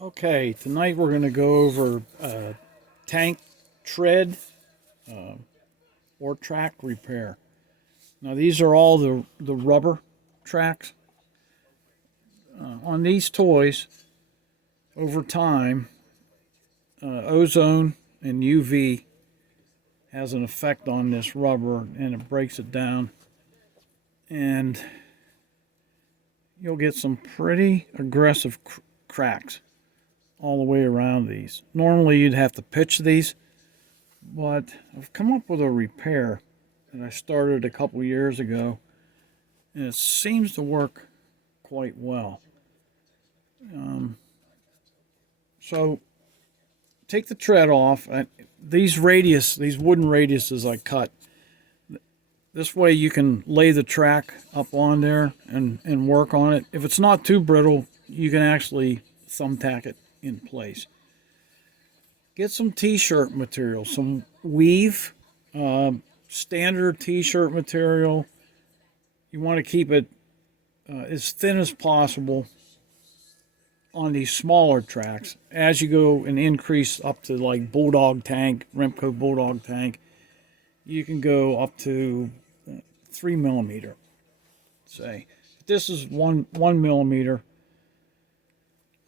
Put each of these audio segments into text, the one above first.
Okay, tonight we're going to go over tank tread or track repair. Now these are all the rubber tracks. On these toys, over time, ozone and UV has an effect on this rubber and it breaks it down. And you'll get some pretty aggressive cracks all the way around these. Normally you'd have to pitch these, but I've come up with a repair that I started a couple years ago, and it seems to work quite well. So take the tread off. These wooden radiuses I cut. This way you can lay the track up on there and work on it. If it's not too brittle, you can actually thumbtack it in place. Get some t-shirt material, some weave, standard t-shirt material. You want to keep it as thin as possible on these smaller tracks. As you go and increase up to like Bulldog tank, Remco Bulldog tank, you can go up to 3 millimeter. Say this is one millimeter.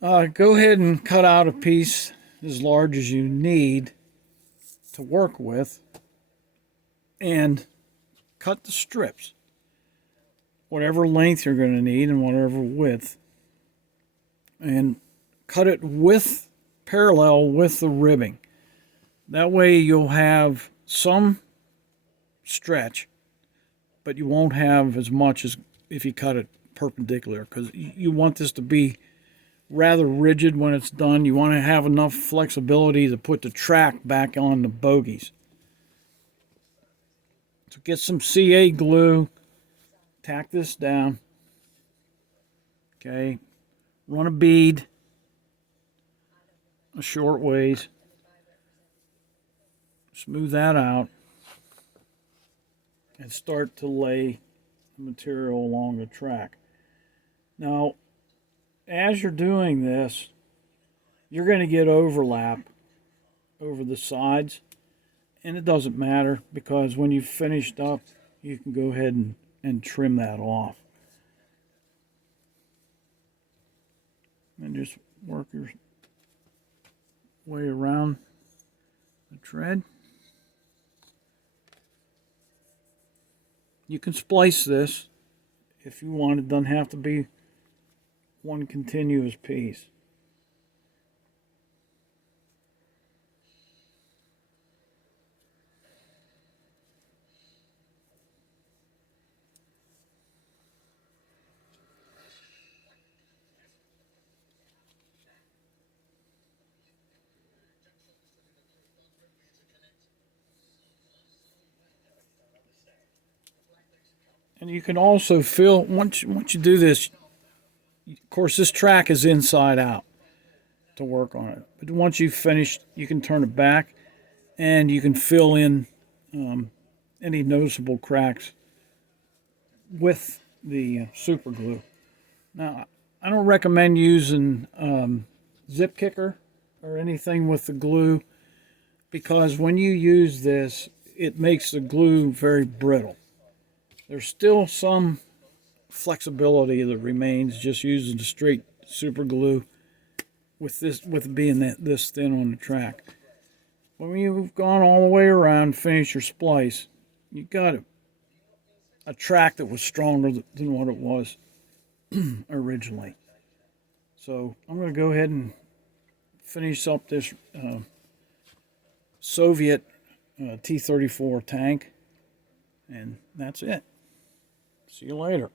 Go ahead and cut out a piece as large as you need to work with and cut the strips whatever length you're going to need and whatever width, and cut it with parallel with the ribbing. That way you'll have some stretch, but you won't have as much as if you cut it perpendicular, because you want this to be rather rigid when it's done. You want to have enough flexibility to put the track back on the bogies. So get some CA glue, tack this down. Okay, run a bead a short ways, smooth that out, and start to lay the material along the track. Now, as you're doing this, you're going to get overlap over the sides, and it doesn't matter because when you've finished up, you can go ahead and trim that off. And just work your way around the tread. You can splice this if you want. It doesn't have to be one continuous piece. And you can also feel, once you do this, of course this track is inside out to work on it. But once you've finished, you can turn it back and you can fill in any noticeable cracks with the super glue. Now, I don't recommend using zip kicker or anything with the glue, because when you use this, it makes the glue very brittle. There's still some flexibility that remains just using the straight super glue with being this thin on the track. When you've gone all the way around, finished your splice, you got a track that was stronger than what it was originally. So I'm going to go ahead and finish up this Soviet T-34 tank, and that's it. See you later.